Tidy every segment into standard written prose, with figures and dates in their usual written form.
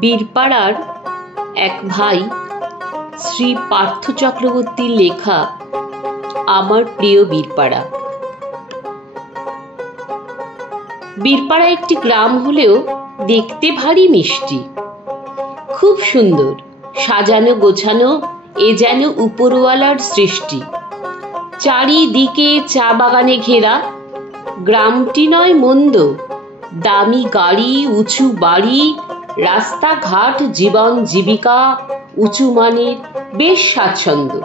বীরপাড়ার এক ভাই শ্রী পার্থ চক্রবর্তীর লেখা আমার প্রিয় বীরপাড়া। বীরপাড়া একটি গ্রাম হলেও দেখতে ভারী মিষ্টি, খুব সুন্দর সাজানো গোছানো। এ যেন উপরওয়ালার সৃষ্টি। চারিদিকে চা বাগানে ঘেরা। গ্রামটি নয় মন্দ, দামি গাড়ি, উঁচু বাড়ি, রাস্তাঘাট, জীবন জীবিকা উঁচু মানের, বেশ স্বাচ্ছন্দ্য।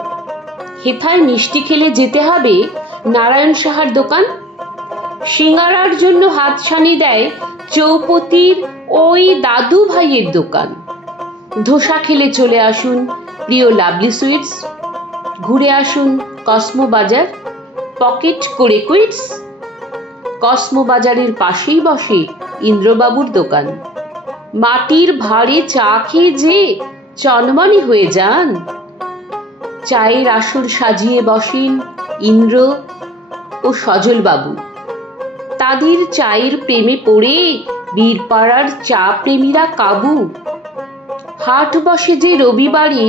হেথায় মিষ্টি খেলে যেতে হবে নারায়ণ সাহার দোকান। সিঙ্গারার জন্য হাতছানি দেয় চৌপতির ওই দাদু ভাইয়ের দোকান। ধোসা খেলে চলে আসুন প্রিয় লাভলি সুইটস। ঘুরে আসুন কসমো বাজার, পকেট করে কুইটস। কসমো বাজারের পাশেই বসে ইন্দ্রবাবুর দোকান। মাটির ভাঁড়ে চা খেয়ে যে চনমনে হয়ে যান। চায়ের আসর সাজিয়ে বসেন ইন্দ্র ও সজল বাবু। তাদের চায়ের প্রেমে পড়ে বীরপাড়ার চা প্রেমীরা কাবু। হাট বসে যে রবিবারে,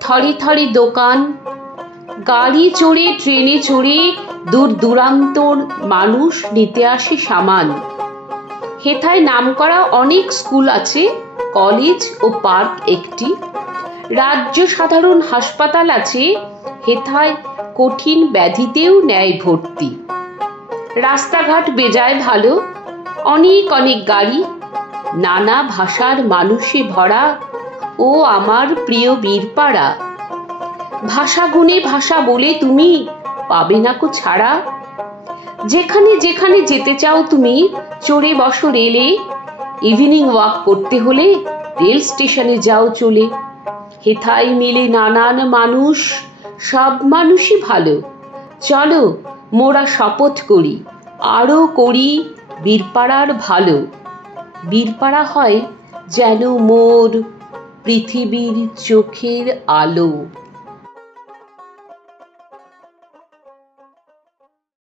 থরে থরে দোকান। গাড়ি চড়ে ট্রেনে চড়ে দূর দূরান্তর মানুষ নিতে আসে সামান। হেথায় নামকরা অনেক স্কুল আছে, কলেজ ও পার্ক একটি। রাজ্য সাধারণ হাসপাতাল আছে, হেথায় কঠিন ব্যাধিতেও নেয় ভর্তি। রাস্তাঘাট বেজায় ভালো, অনেক অনেক গাড়ি, নানা ভাষার মানুষে ভরা। ও আমার প্রিয় বীরপাড়া, ভাষা গুণে ভাষা বলে তুমি পাবে না কো ছাড়া। যেখানে যেখানে যেতে চাও তুমি চড়ে বসো রেলে। ইভিনিং ওয়াক করতে হলে রেল স্টেশনে যাও চলে। হেথায় মিলে নানান মানুষ, সব মানুষই ভালো। চলো মোরা শপথ করি, আরো করি বীরপাড়ার ভালো। বীরপাড়া হয় যেন মোর পৃথিবীর চোখের আলো।